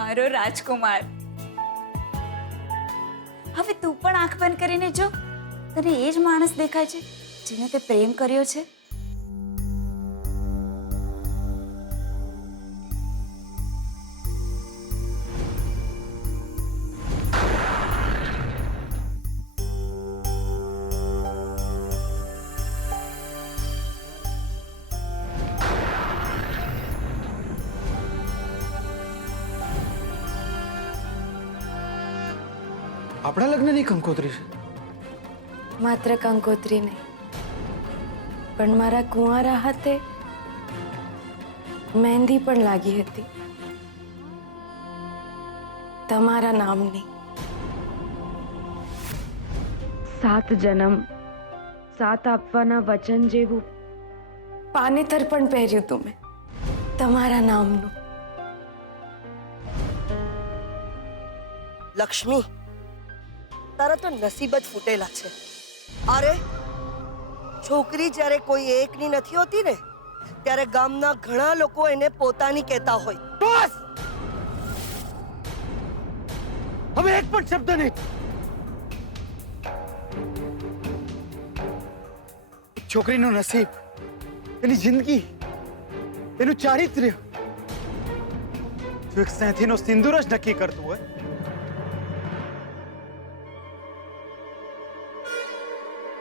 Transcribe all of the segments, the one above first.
મારો રાજકુમાર. હવે તું પણ આંખ બંધ કરીને જો, તને એ જ માણસ દેખાય છે જેને તે પ્રેમ કર્યો છે. આપણા લગ્નની કંકોત્રી છે. માત્ર કંકોત્રી નહીં, પણ મારા કુંવારા હાથે મહેંદી પણ લાગી હતી, તમારા નામની. 7 જન્મ 7 આપવાના વચન જેવું પાનેતર પણ પહેર્યું તું મેં, તમારા નામનું. લક્ષ્મી, તારા તો નસીબ જ ફૂટેલા છે. અરે છોકરી જ્યારે કોઈ એકની નથી હોતી ને, ત્યારે ગામના ઘણા લોકો એને પોતાની કહેતા હોય. બસ, હવે એક પણ શબ્દ નહીં. છોકરીનું નસીબ, એની જિંદગી, એનું ચારિત્ર્ય જો એક સેંથીનો સિંદૂર જ નક્કી કરતું હોય,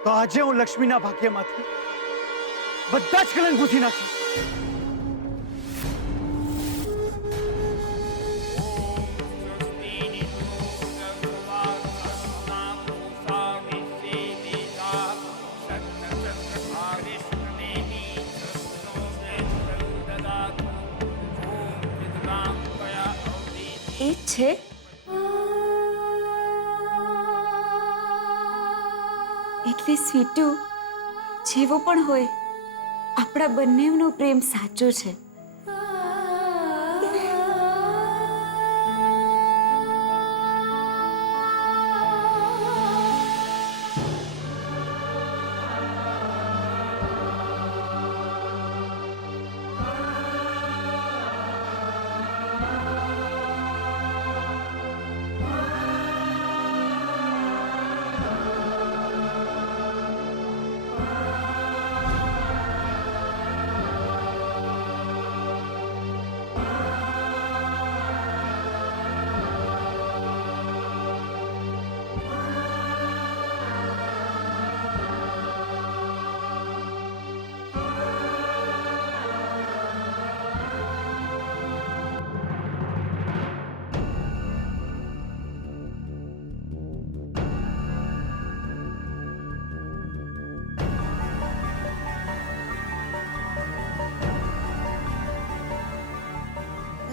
તો આજે હું લક્ષ્મીના ભાગ્યમાંથી બધા જ કલંક ભૂંસી નાખીશ. એ જ છે. એટલે સ્વીટુ, જેવો પણ હોય, આપણા બંનેનો પ્રેમ સાચો છે.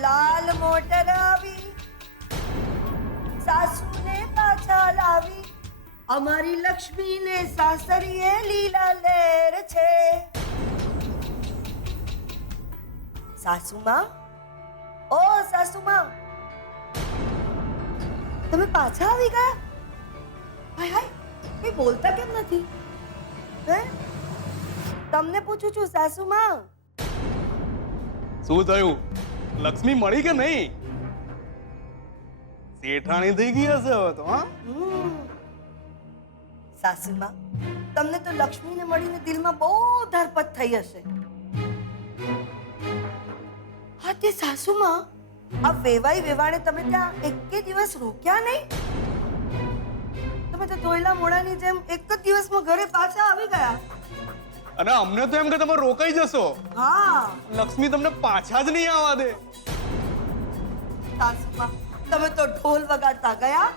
લાલ મોટર આવી, સાસુને પાછા લાવી, અમારી લક્ષ્મીને સાસરીએ લીલા લહેર છે. સાસુમાં, ઓ સાસુમાં, તમે પાછા આવી ગયા? હાય હાય, કઈ બોલતા કેમ નથી? હે, તમને પૂછું છું સાસુમાં. શું થયું? લક્ષ્મી મળી કે નહીં? શેઠાણી થઈ ગઈ હશે હવે તો. હા, સાસુમાં, તમને તો લક્ષ્મીને મળીને દિલમાં બહુ ધરપત થઈ હશે. હા, તે સાસુમાં, આ વેવાઈ વેવાણે તમે ત્યાં એકે દિવસ રોક્યા નહીં? તમે તો ધોયલા મોડાની જેમ એક જ દિવસમાં ઘરે પાછા આવી ગયા. અને અમને તો એમ કે તમે રોકાઈ જશો. હા, લક્ષ્મી તમને પાછા જ નહીં આવવા દે. સાસુમાં, તમે તો ઢોલ વગાડતા ગયા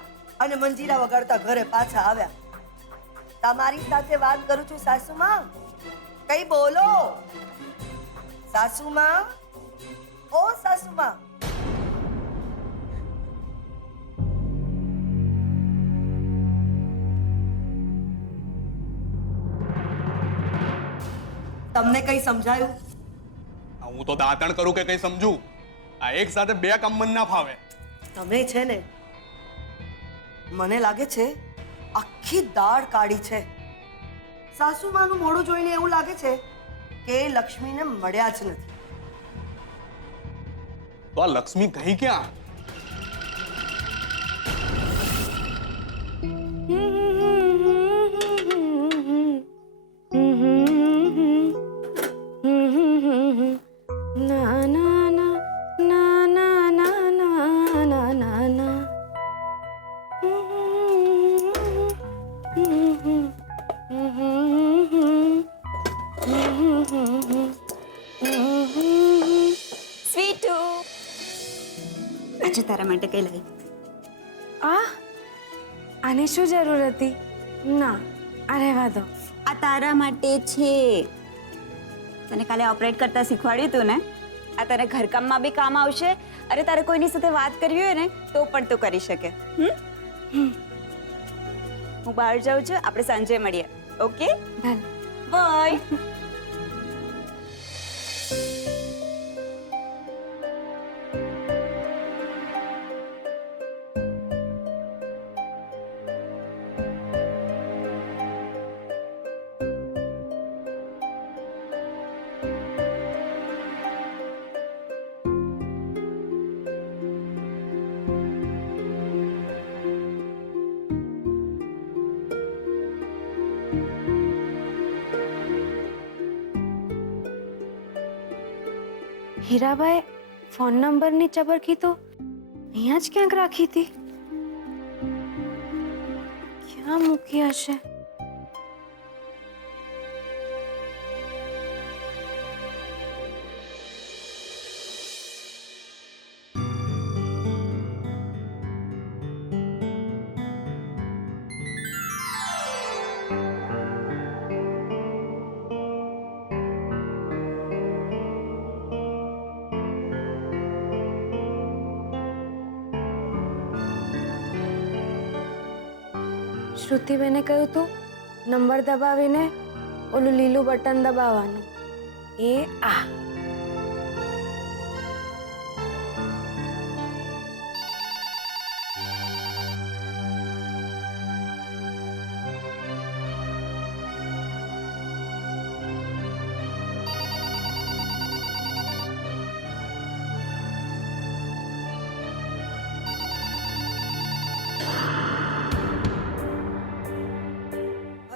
અને મંજીરા વગાડતા ઘરે પાછા આવ્યા. તમારી સાથે વાત કરું છું સાસુમાં, કઈ બોલો. સાસુમાં, ઓ સાસુમાં. તમને કઈ સમજાયું? હું તો દાંતણ કરું કે કઈ સમજુ? આ એક સાથે બે કામ મન ના ફાવે. તમે છે ને, મને લાગે છે આખી દાળ કાઢી છે. સાસુમાનું મોઢું જોઈને એવું લાગે છે કે લક્ષ્મીને મળ્યા જ નથી. તો આ લક્ષ્મી ગઈ ક્યાં? આજે તારા માટે કઈ લાવી. આની શું જરૂર હતી? ના, આ રહેવા દો. આ તારા માટે છે. તને કાલે ઓપરેટ કરતા શીખવાડ્યું હતું ને, આ તને ઘરકામમાં બી કામ આવશે. અરે તારે કોઈની સાથે વાત કરવી હોય ને તો પણ તું કરી શકે. હું બહાર જાઉં છું, આપણે સાંજે મળીએ. ઓકે, ભલે. બાય. હીરાબાઈ ફોન નંબરની ચબરકી તો અહીંયા જ ક્યાંક રાખી હતી. ક્યાં મૂકી હશે? શ્રુતિબેને કહ્યું હતું નંબર દબાવીને ઓલું લીલું બટન દબાવવાનું. એ આ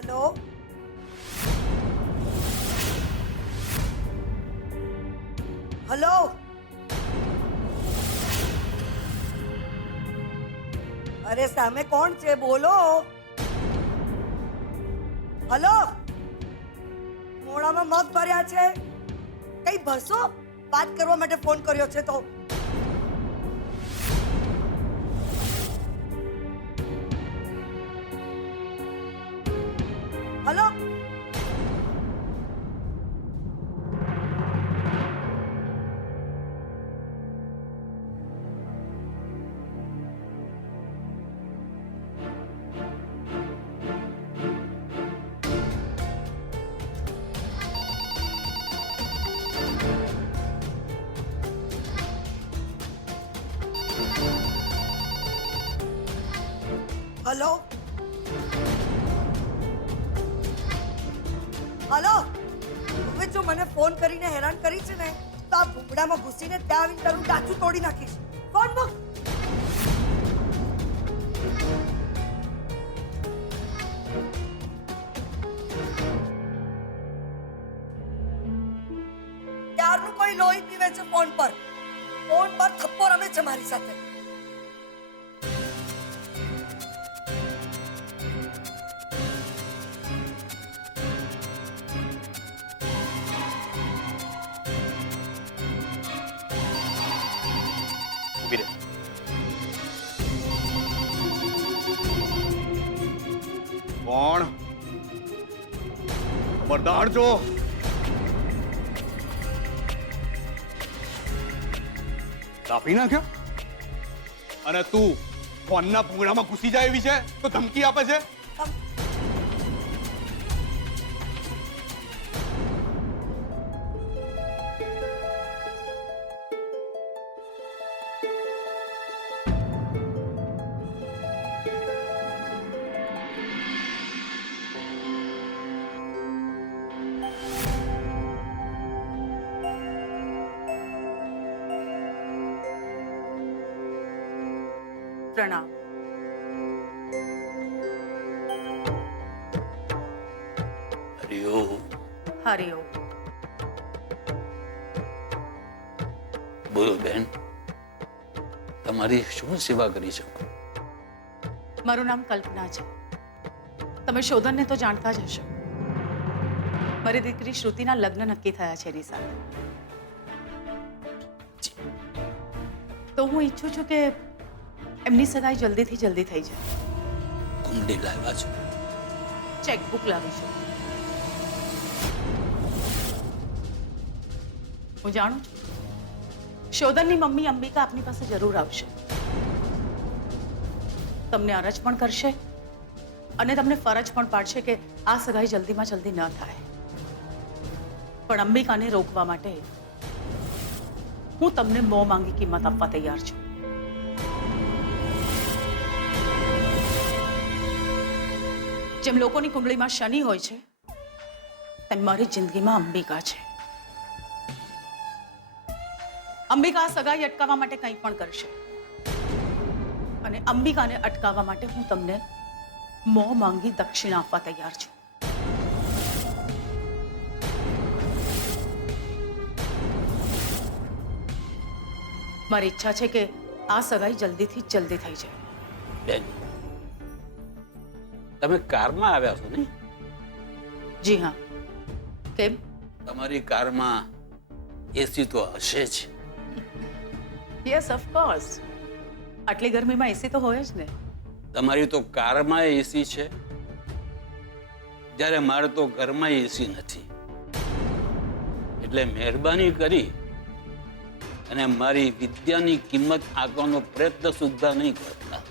હલો હલો અરે સામે કોણ છે? બોલો. હલો, મોડામાં મગ ભર્યા છે? કઈ ભરસો? વાત કરવા માટે ફોન કર્યો છે તો હલો. Hello hello. હવે જો મને ફોન કરીને હેરાન કરી છે ને તો આ ભૂંગળામાં ઘૂસીને ત્યાં આવીને તારું ડાચું તોડી નાખીશ. ફોન મૂક. ત્યારનું કોઈ લોહી પીવે છે ફોન પર થપ્પો રમે છે મારી સાથે. ઊભી રહે. કોણ? ખબરદાર જો કાપી નાખ્યો. અને તું ફોનના ભૂંગળામાં ઘૂસી જાય એવી છે તો ધમકી આપે છે. પ્રણામ. હરિઓમ. હરિઓમ. બોલો બેન, તમારી શું સેવા કરી શકું? મારું નામ કલ્પના છે. તમે શોધનને તો જાણતા જ હશો. મારી દીકરી શ્રુતિના લગ્ન નક્કી થયા છે એની સાથે. તો હું ઈચ્છું છું કે એમની સગાઈ જલ્દીથી જલ્દી થઈ જાય. કુંડલી લાવ્યા છો. ચેકબુક લાવી છું. હું જાણું છું શોધનની મમ્મી અંબિકા આપની પાસે જરૂર આવશે, તમને અરજ પણ કરશે અને તમને ફરજ પણ પાડશે કે આ સગાઈ જલ્દીમાં જલ્દી ન થાય. પણ અંબિકાને રોકવા માટે હું તમને મોં માંગી કિંમત આપવા તૈયાર છું. જેમ લોકોની કુંડળીમાં શનિ હોય છે તેમ મારી જિંદગીમાં અંબિકા છે. અંબિકા આ સગાઈ અટકાવવા માટે કંઈ પણ કરશે અને અંબિકાને અટકાવવા માટે હું તમને મોં માંગી દક્ષિણા આપવા તૈયાર છું. મારી ઈચ્છા છે કે આ સગાઈ જલ્દીથી જલ્દી થઈ જાય. બેન, તમે કારમાં આવ્યા છો ને? જી હા. કેમ? તમારી કારમાં એસી તો હશે જ. Yes of course. આટલી ગરમીમાં એસી તો હોય જ ને. તમારી તો કારમાં એસી છે, જ્યારે મારે તો ઘરમાં એસી નથી. એટલે મહેરબાની કરી અને મારી વિદ્યાની કિંમત આંકવાનો પ્રયત્ન સુદ્ધા નહીં કરતા.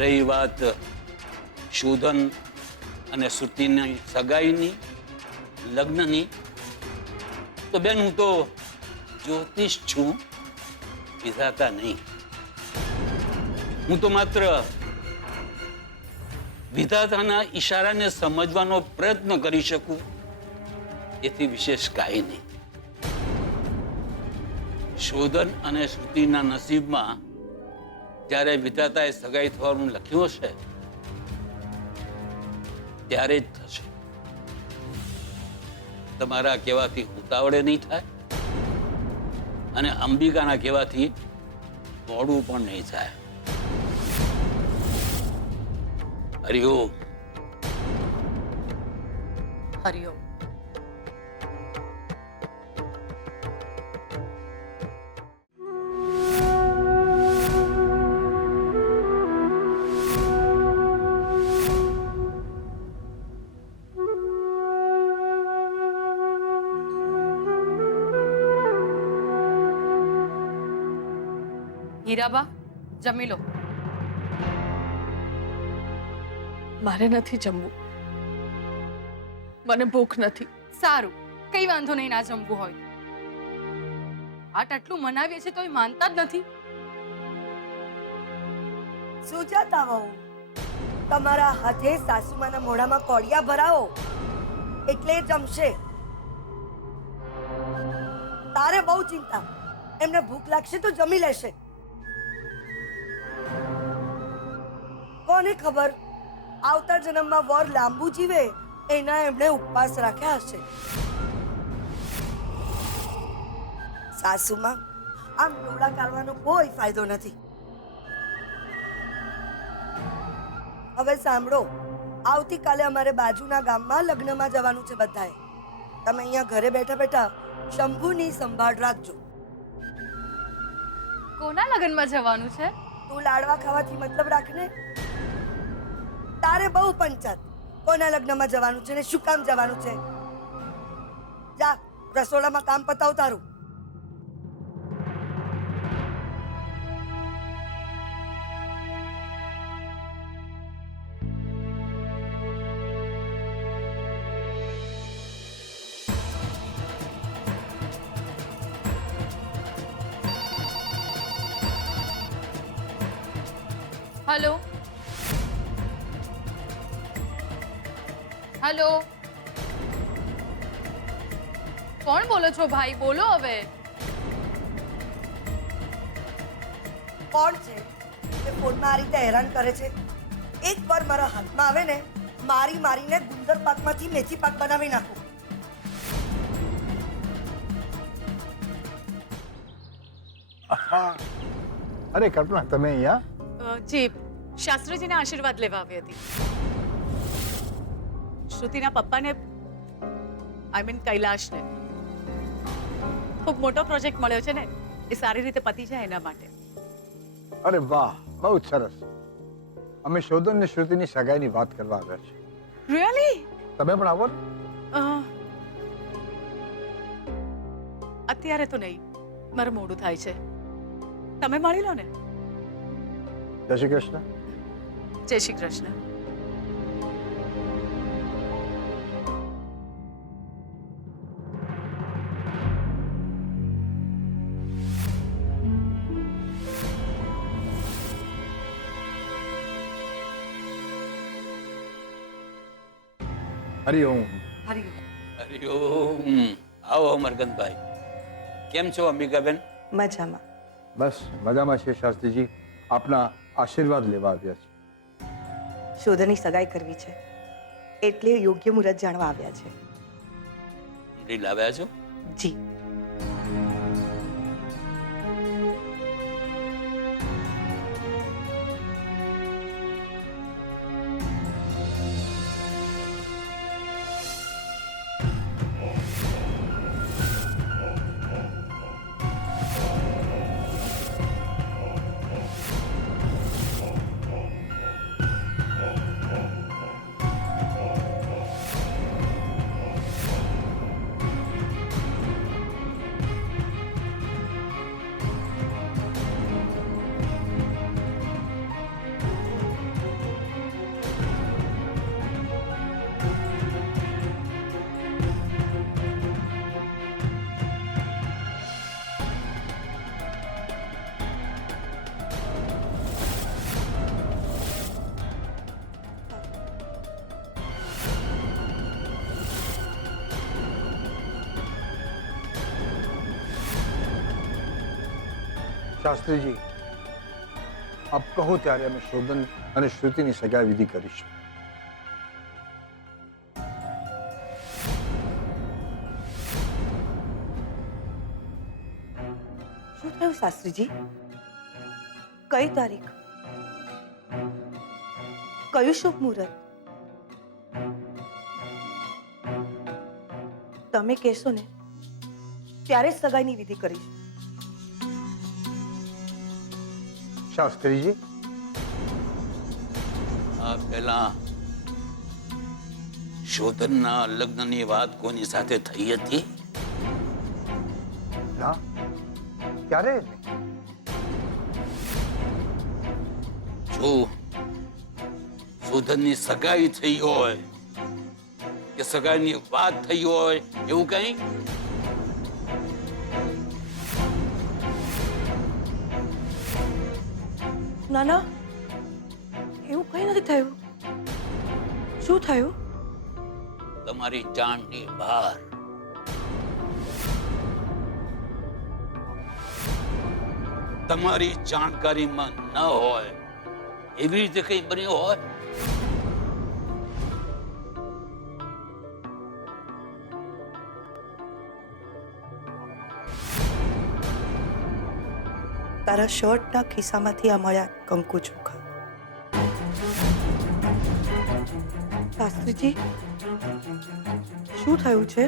રહી વાત શોધન અને શ્રુતિની સગાઈની, લગ્નની, તો બેન હું તો જ્યોતિષ છું, વિધાતા નહીં. હું તો માત્ર વિધાતાના ઈશારાને સમજવાનો પ્રયત્ન કરી શકું, એથી વિશેષ કાંઈ નહીં. શોધન અને શ્રુતિના નસીબમાં જ્યારે વિધાતાએ સગાઈ થવાનું લખ્યું હશે ત્યારે જ થશે. તમારા કહેવાથી ઉતાવળે નહીં થાય અને અંબિકાના કહેવાથી મોડું પણ નહીં થાય. હરિઓમ. હરિઓમ. હીરાબા, જમી લો. મારે નથી જમવું. મને ભૂખ નથી. સારું, કઈ વાંધો નહીં, ના જમવું હોય. આટલું મનાવીએ છે તોય માનતા જ નથી. સુજાતા વહુ, તમારા હાથે સાસુમાના મોઢામાં કોડિયા ભરાવો એટલે એ જમશે. તારે બહુ ચિંતા, એમને ભૂખ લાગશે તો જમી લેશે. કોને ખબર આવતા જન્મમાં વર લાંબુ જીવે એના એમણે ઉપવાસ રાખ્યા હશે. સાસુમાં આમ ડોળા કાઢવાનો કોઈ ફાયદો નથી. હવે સાંભળો, આવતીકાલે અમારે બાજુના ગામમાં લગ્નમાં જવાનું છે બધાએ. તમે અહીંયા ઘરે બેઠા બેઠા શંભુની સંભાળ રાખજો. કોના લગ્નમાં જવાનું છે? તું લાડવા ખાવાથી મતલબ રાખને. તારે બહુ પંચાત કોના લગ્નમાં જવાનું છે ને શું કામ જવાનું છે. જા રસોડામાં કામ પતાવ તારું. હેલો, હેલો, કોણ બોલો છો ભાઈ? બોલો હવે. કોણ છે એ ફોનમાં આ રીતે હેરાન કરે છે? એક વાર મારા હાથમાં આવે ને, મારી મારીને ગુંદર પાકમાંથી મેથી પાક બનાવી નાખું. અરે કલ્પના, તમે અહીંયા? જી, શાસ્ત્રીજીના આશીર્વાદ લેવા આવી હતી. શ્રુતિના પપ્પાને, આઈ મીન કૈલાશને ખૂબ મોટો પ્રોજેક્ટ મળ્યો છે ને, એ સારી રીતે પતી જાય એના માટે. અરે વાહ, બહુ જ સરસ. અમે શોધન ને શ્રુતિની સગાઈની વાત કરવા આવ્યા છીએ. રિયલી? તમે પણ આવો ને. અત્યારે તો નહીં, મારું મોડું થાય છે. તમે મળી લો ને. જય શ્રી કૃષ્ણ. જય શ્રી કૃષ્ણ. હરિઓમ. હરિઓમ. આવો અમરકંદભાઈ. કેમ છો અંબિકાબેન? મજામાં. બસ મજામાં છે શાસ્ત્રીજી. આપના આશીર્વાદ લેવા આવ્યા છે. શોધની સગાઈ કરવી છે એટલે યોગ્ય મુહૂર્ત જાણવા આવ્યા છે. ડી લાવ્યા છો? જી. શાસ્ત્રીજી, આપ કહો ત્યારે અમે શોધન અને શ્રુતિની સગાઈ વિધિ કરીશું. શું થયું શાસ્ત્રીજી? કઈ તારીખ? કયું શુભ મુહૂર્ત? તમે કહેશો ને ત્યારે જ સગાઈની વિધિ કરીશ. શાસ્ત્રીજી, આ પહેલા શોધનના લગ્નની વાત કોની સાથે થઈ હતી? ના, ક્યારે નહીં. શું શોધનની સગાઈ થઈ હોય કે સગાઈની વાત થઈ હોય એવું કઈ? ના ના, એવું કઈ નથી થયું. શું થયું? તમારી જાણની બહાર. તમારી જાણકારીમાં ન હોય એવી રીતે કઈ બન્યું હોય? તારા શર્ટના ખિસ્સામાંથી આ મળ્યા કંકુ ચોખા. શાસ્ત્રીજી, શું થયું છે?